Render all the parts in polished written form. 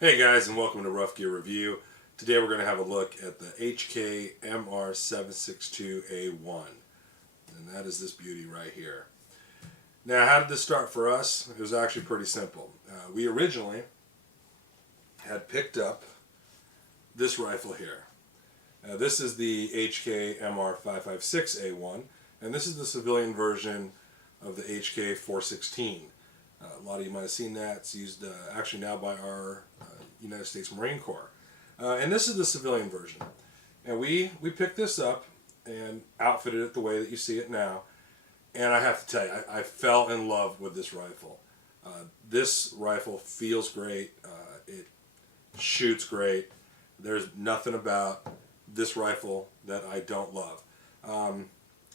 Hey guys, and welcome to Rough Gear Review. Today we're going to have a look at the HK MR762A1, and that is this beauty right here. Now, how did this start for us? It was actually pretty simple. We originally had picked up this rifle here. This is the HK MR556A1, and this is the civilian version of the HK 416. A lot of you might have seen that. It's used actually now by our United States Marine Corps. And this is the civilian version. And we picked this up and outfitted it the way that you see it now. And I have to tell you, I fell in love with this rifle. This rifle feels great. It shoots great. There's nothing about this rifle that I don't love.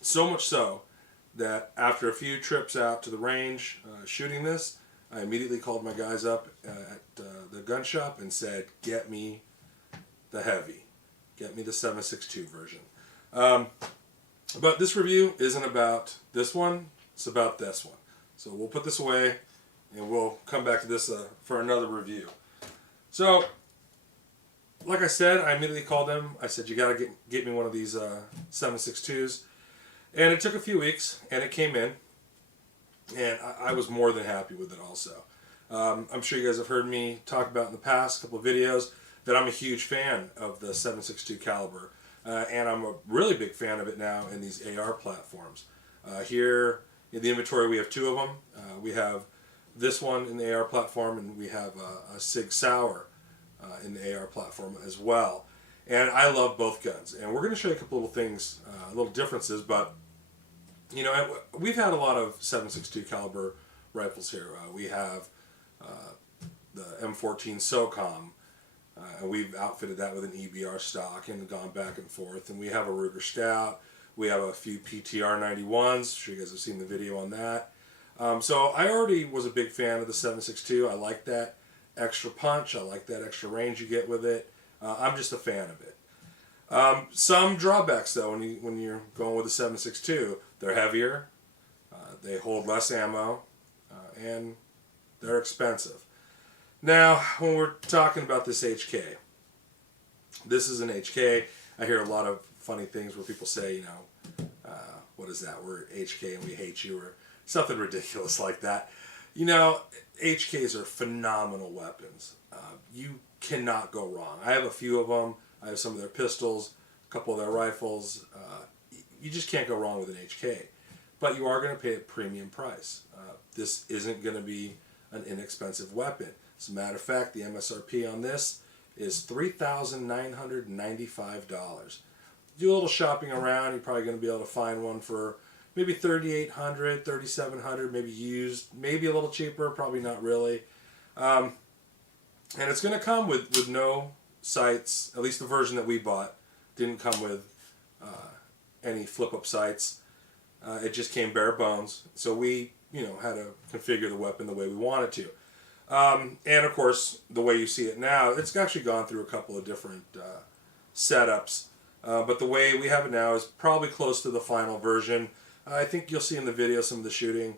So much so that after a few trips out to the range shooting this, I immediately called my guys up at the gun shop and said, get me the heavy. Get me the 7.62 version. But this review isn't about this one, it's about this one. So we'll put this away and we'll come back to this for another review. So, like I said, I immediately called them. I said, you gotta get me one of these 7.62s. And it took a few weeks, and it came in, and I was more than happy with it also. I'm sure you guys have heard me talk about in the past couple of videos that I'm a huge fan of the 7.62 caliber, and I'm a really big fan of it now in these AR platforms. Here in the inventory we have two of them. We have this one in the AR platform, and we have a Sig Sauer in the AR platform as well. And I love both guns. And we're going to show you a couple little things, little differences, but you know, we've had a lot of 7.62 caliber rifles here. We have the M14 SOCOM, and we've outfitted that with an EBR stock and gone back and forth. And we have a Ruger Scout. We have a few PTR 91s. I'm sure you guys have seen the video on that. So I already was a big fan of the 7.62. I like that extra punch. I like that extra range you get with it. I'm just a fan of it. Some drawbacks though when you're going with a 7.62. They're heavier, they hold less ammo, and they're expensive. Now, when we're talking about this HK, this is an HK. I hear a lot of funny things where people say, you know, what is that? We're HK and we hate you, or something ridiculous like that. You know, HKs are phenomenal weapons. You cannot go wrong. I have a few of them. I have some of their pistols, a couple of their rifles. You just can't go wrong with an HK. But you are going to pay a premium price. This isn't going to be an inexpensive weapon. As a matter of fact, the MSRP on this is $3,995. Do a little shopping around, you're probably going to be able to find one for maybe $3,800, $3,700, maybe used, maybe a little cheaper, probably not really. And it's going to come with no sights. At least the version that we bought didn't come with any flip-up sights. It just came bare bones. So we, you know, had to configure the weapon the way we wanted to. And of course, the way you see it now, it's actually gone through a couple of different setups. But the way we have it now is probably close to the final version. I think you'll see in the video some of the shooting.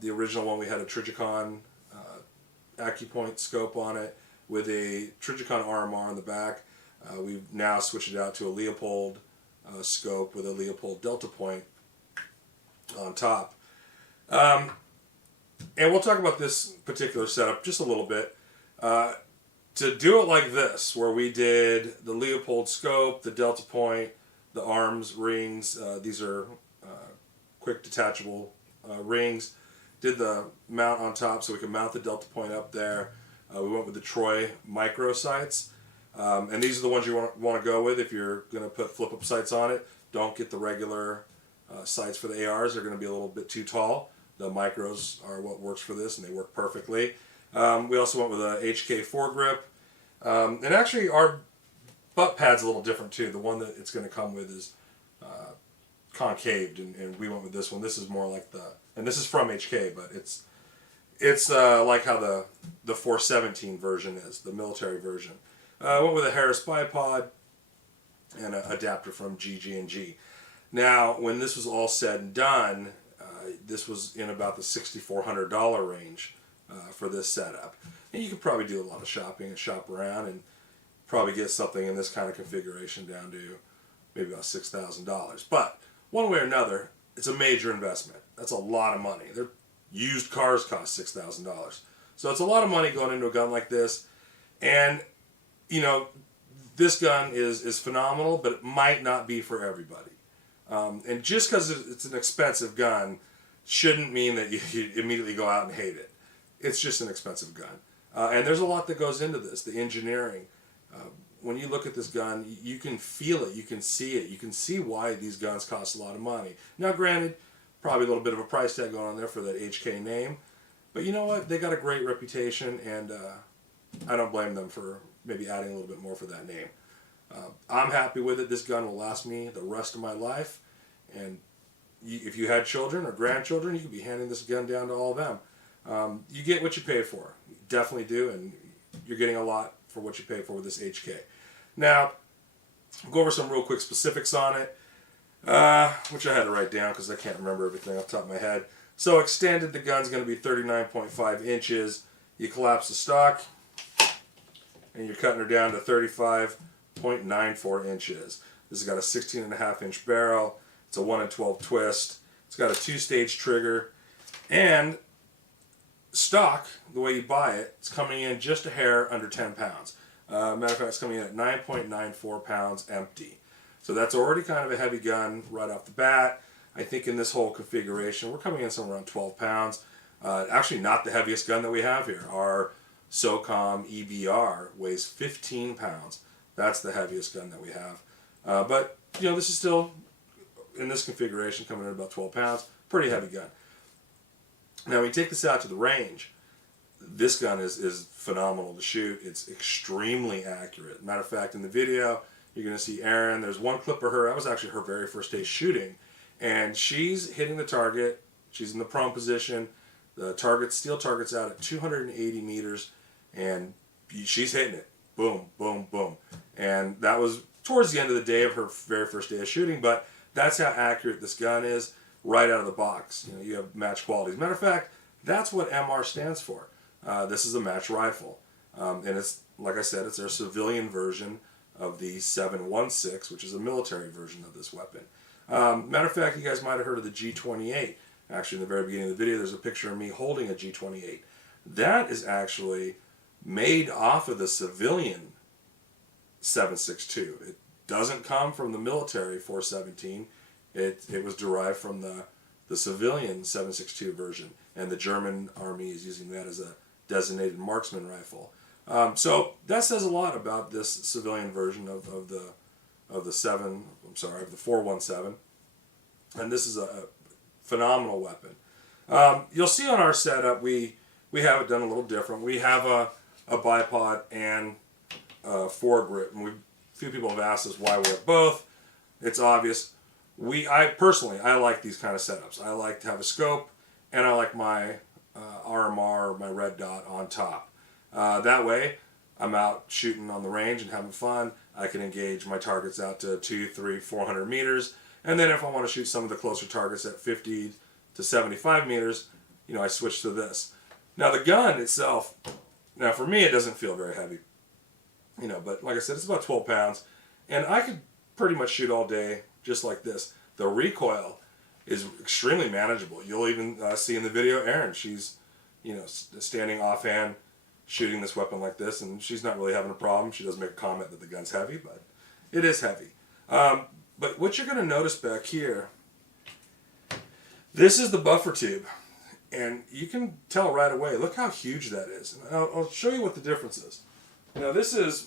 The original one, we had a Trijicon AccuPoint scope on it with a Trijicon RMR on the back. We've now switched it out to a Leopold scope with a Leopold Delta Point on top. And we'll talk about this particular setup just a little bit. To do it like this, where we did the Leopold scope, the Delta Point, the arms, rings, these are quick detachable rings. Did the mount on top so we can mount the delta point up there. We went with the Troy micro sights. And these are the ones you want to go with if you're going to put flip-up sights on it. Don't get the regular sights for the ARs. They're going to be a little bit too tall. The micros are what works for this, and they work perfectly. We also went with a HK foregrip. And actually our butt pad's a little different too. The one that it's going to come with is concaved, and we went with this one. This is more like and this is from HK, but it's like how the 417 version is, the military version. I went with a Harris bipod and an adapter from gg&g. Now, when this was all said and done, this was in about the $6,400 range for this setup. And you could probably do a lot of shopping and shop around and probably get something in this kind of configuration down to maybe about $6,000. But one way or another, it's a major investment. That's a lot of money. Their used cars cost $6,000. So it's a lot of money going into a gun like this. And, you know, this gun is phenomenal, but it might not be for everybody. And just because it's an expensive gun shouldn't mean that you immediately go out and hate it. It's just an expensive gun. And there's a lot that goes into this, the engineering. When you look at this gun, you can feel it, you can see it, you can see why these guns cost a lot of money. Now granted, probably a little bit of a price tag going on there for that HK name, but you know what, they got a great reputation, and I don't blame them for maybe adding a little bit more for that name. I'm happy with it. This gun will last me the rest of my life, and if you had children or grandchildren, you could be handing this gun down to all of them. You get what you pay for. You definitely do, and you're getting a lot for what you pay for with this HK. Now, I'll go over some real quick specifics on it, which I had to write down because I can't remember everything off the top of my head. So extended, the gun's going to be 39.5 inches. You collapse the stock, and you're cutting her down to 35.94 inches. This has got a 16.5 inch barrel. It's a 1 in 12 twist. It's got a 2-stage trigger, and stock, the way you buy it, it's coming in just a hair under 10 pounds. Matter of fact, it's coming in at 9.94 pounds empty. So that's already kind of a heavy gun right off the bat. I think in this whole configuration, we're coming in somewhere around 12 pounds. Actually, not the heaviest gun that we have here. Our SOCOM EBR weighs 15 pounds. That's the heaviest gun that we have. But, you know, this is still, in this configuration, coming in about 12 pounds. Pretty heavy gun. Now, when you take this out to the range, this gun is phenomenal to shoot. It's extremely accurate. Matter of fact, in the video, you're going to see Erin. There's one clip of her. That was actually her very first day shooting. And she's hitting the target. She's in the prone position. The target, steel target's out at 280 meters. And she's hitting it. Boom, boom, boom. And that was towards the end of the day of her very first day of shooting. But that's how accurate this gun is right out of the box. You know, you have match qualities. Matter of fact, that's what MR stands for. This is a match rifle. And it's, like I said, it's their civilian version of the 716, which is a military version of this weapon. Matter of fact, you guys might have heard of the G28. Actually, in the very beginning of the video, there's a picture of me holding a G28. That is actually made off of the civilian 762. It doesn't come from the military 417. It was derived from the civilian 762 version, and the German army is using that as a designated marksman rifle. So that says a lot about this civilian version of the 417, and this is a phenomenal weapon. You'll see on our setup we have it done a little different. We have a bipod and a foregrip, and a few people have asked us why we have both. It's obvious. I personally like these kind of setups. I like to have a scope, and I like my RMR, my red dot on top. That way, I'm out shooting on the range and having fun. I can engage my targets out to 200, 300, 400 meters, and then if I want to shoot some of the closer targets at 50 to 75 meters, you know, I switch to this. Now the gun itself, now for me it doesn't feel very heavy, you know, but like I said, it's about 12 pounds, and I could pretty much shoot all day just like this. The recoil is extremely manageable. You'll even see in the video Erin, she's, you know, standing offhand shooting this weapon like this, and she's not really having a problem. She does make a comment that the gun's heavy, but it is heavy. But what you're going to notice back here This is the buffer tube, and you can tell right away. Look how huge that is. And I'll show you what the difference is. Now this is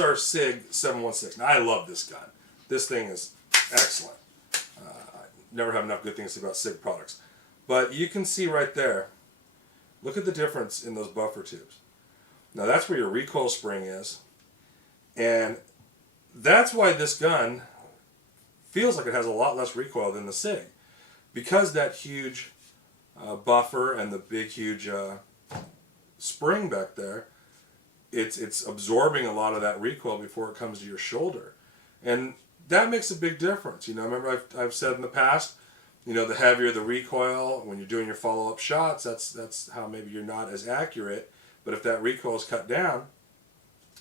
our SIG 716. Now I love this gun. This thing is excellent. I never have enough good things to say about SIG products. But you can see right there, look at the difference in those buffer tubes. Now that's where your recoil spring is, and that's why this gun feels like it has a lot less recoil than the SIG, because that huge buffer and the big huge spring back there, it's absorbing a lot of that recoil before it comes to your shoulder, and that makes a big difference. You know, remember I've said in the past, you know, the heavier the recoil when you're doing your follow-up shots, that's how maybe you're not as accurate. But if that recoil is cut down,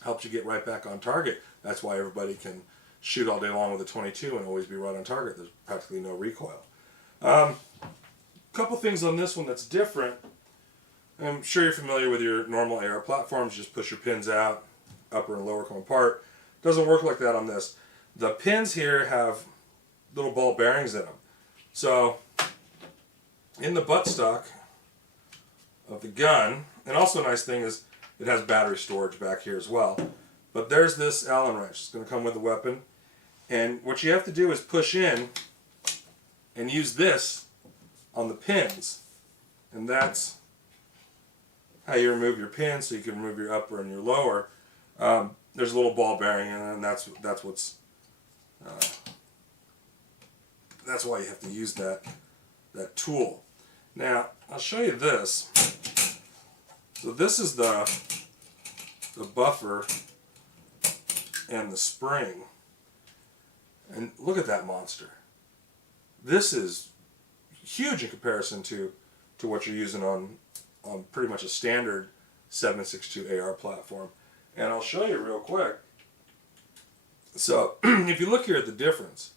helps you get right back on target. That's why everybody can shoot all day long with a 22 and always be right on target. There's practically no recoil. Couple things on this one that's different. I'm sure you're familiar with your normal AR platforms. Just push your pins out, upper and lower come apart. Doesn't work like that on this. The pins here have little ball bearings in them. So in the buttstock of the gun, and also a nice thing is it has battery storage back here as well. But there's this Allen wrench. It's going to come with the weapon. And what you have to do is push in and use this on the pins. And that's how you remove your pins, so you can remove your upper and your lower. There's a little ball bearing in it, and that's why you have to use that tool. Now I'll show you this. So this is the buffer and the spring, and look at that monster. This is huge in comparison to what you're using on pretty much a standard 762 AR platform. And I'll show you real quick. So if you look here at the difference,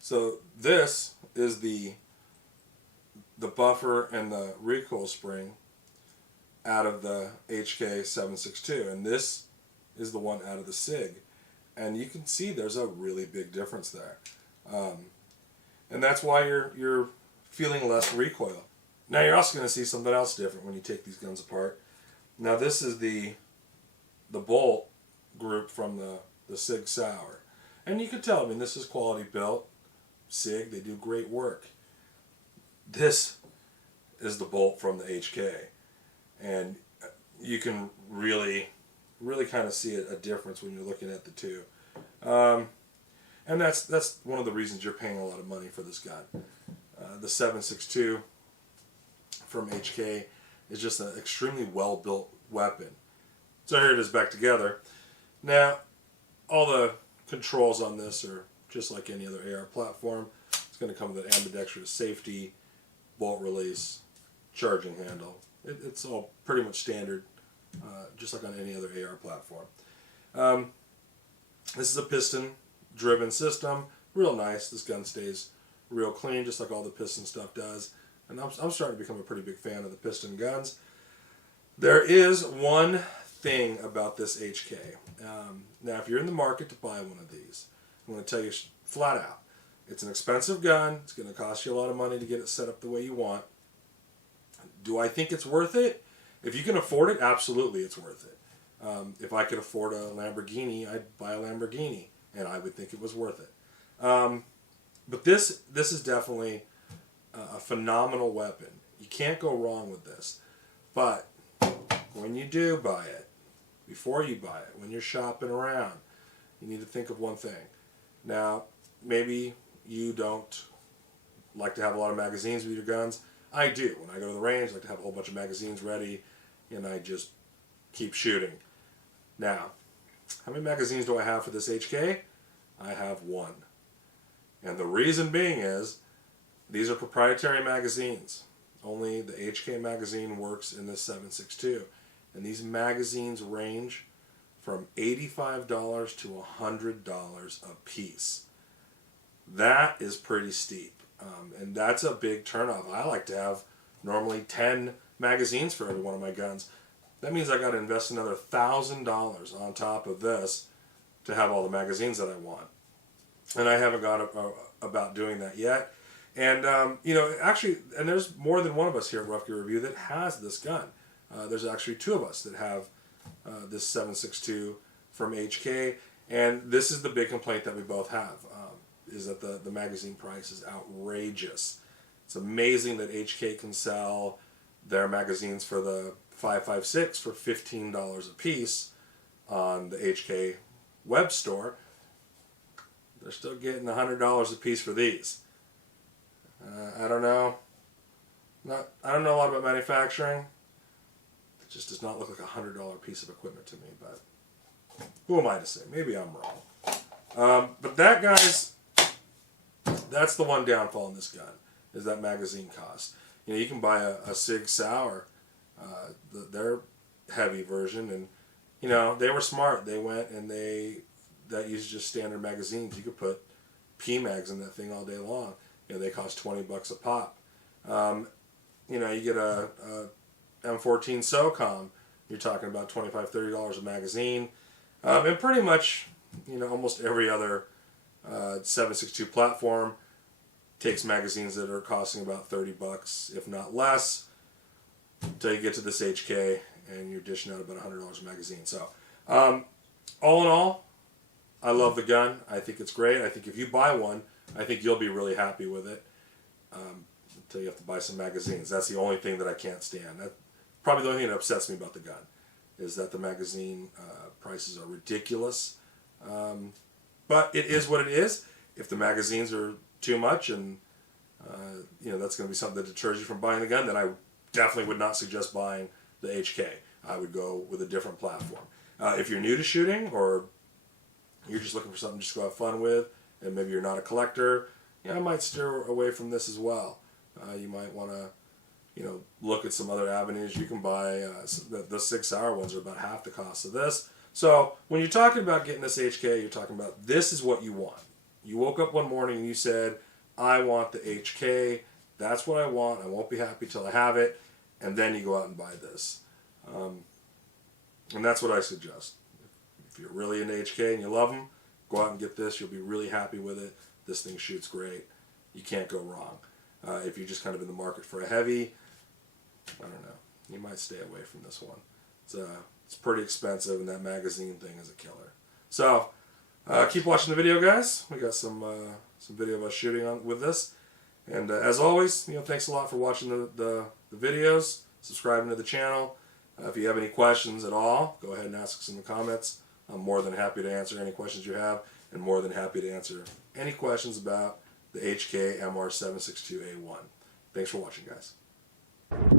so this is the buffer and the recoil spring out of the HK 762, and this is the one out of the SIG, and you can see there's a really big difference there, and that's why you're feeling less recoil. Now you're also going to see something else different when you take these guns apart. Now this is the bolt group from the SIG Sauer, and you can tell, I mean, this is quality built. SIG, they do great work. This is the bolt from the HK, and you can really kind of see a difference when you're looking at the two, and that's one of the reasons you're paying a lot of money for this gun. The 762 from HK is just an extremely well built weapon. So here it is back together. Now all the controls on this are just like any other AR platform. It's going to come with an ambidextrous safety, bolt release, charging handle. It's all pretty much standard, just like on any other AR platform. This is a piston-driven system. Real nice. This gun stays real clean, just like all the piston stuff does. And I'm starting to become a pretty big fan of the piston guns. There is one thing about this HK. Now, if you're in the market to buy one of these, I'm going to tell you flat out, it's an expensive gun. It's going to cost you a lot of money to get it set up the way you want. Do I think it's worth it? If you can afford it, absolutely it's worth it. If I could afford a Lamborghini, I'd buy a Lamborghini, and I would think it was worth it. But this is definitely a phenomenal weapon. You can't go wrong with this. But when you do buy it, before you buy it, when you're shopping around, you need to think of one thing. Now, maybe you don't like to have a lot of magazines with your guns. I do. When I go to the range, I like to have a whole bunch of magazines ready, and I just keep shooting. Now, how many magazines do I have for this HK? I have one. And the reason being is, these are proprietary magazines. Only the HK magazine works in this 762. And these magazines range from $85 to $100 a piece. That is pretty steep. And that's a big turnoff. I like to have normally 10 magazines for every one of my guns. That means I got to invest another $1,000 on top of this to have all the magazines that I want. And I haven't got about doing that yet. And, you know, actually, and there's more than one of us here at Rough Gear Review that has this gun. There's actually two of us that have this 7.62 from HK, and this is the big complaint that we both have, is that the magazine price is outrageous. It's amazing that HK can sell their magazines for the 5.56 for $15 a piece on the HK web store. They're still getting $100 a piece for these. I don't know. I don't know a lot about manufacturing. It just does not look like a $100 piece of equipment to me, but who am I to say? Maybe I'm wrong. But that, guys, that's the one downfall in this gun, is that magazine cost. You know, you can buy a Sig Sauer, their heavy version, and, you know, they were smart. They went and that used just standard magazines. You could put P-mags in that thing all day long. You know, they cost $20 a pop. You know, you get a M14 SOCOM, you're talking about $25, $30 a magazine. And pretty much, you know, almost every other 7.62 platform takes magazines that are costing about $30, if not less, until you get to this HK and you're dishing out about $100 a magazine. So, all in all, I love the gun. I think it's great. I think if you buy one, I think you'll be really happy with it. Until you have to buy some magazines. That's the only thing that I can't stand. That's probably the only thing that upsets me about the gun, is that the magazine prices are ridiculous. But it is what it is. If the magazines are too much, and you know, that's going to be something that deters you from buying the gun, then I definitely would not suggest buying the HK. I would go with a different platform. If you're new to shooting, or you're just looking for something just to go have fun with, and maybe you're not a collector, you know, I might steer away from this as well. You might want to, you know, look at some other avenues. You can buy the 6 Sauer ones are about half the cost of this. So when you're talking about getting this HK, you're talking about this is what you want. You woke up one morning and you said, I want the HK. That's what I want. I won't be happy till I have it. And then you go out and buy this. And that's what I suggest. If you're really into HK and you love them, go out and get this. You'll be really happy with it. This thing shoots great. You can't go wrong. If you're just kind of in the market for a heavy, I don't know, you might stay away from this one. It's pretty expensive, and that magazine thing is a killer. So keep watching the video, guys. We got some video of us shooting with this. And as always, you know, thanks a lot for watching the videos, subscribing to the channel. If you have any questions at all, go ahead and ask us in the comments. I'm more than happy to answer any questions you have, and more than happy to answer any questions about the HK MR762A1. Thanks for watching, guys.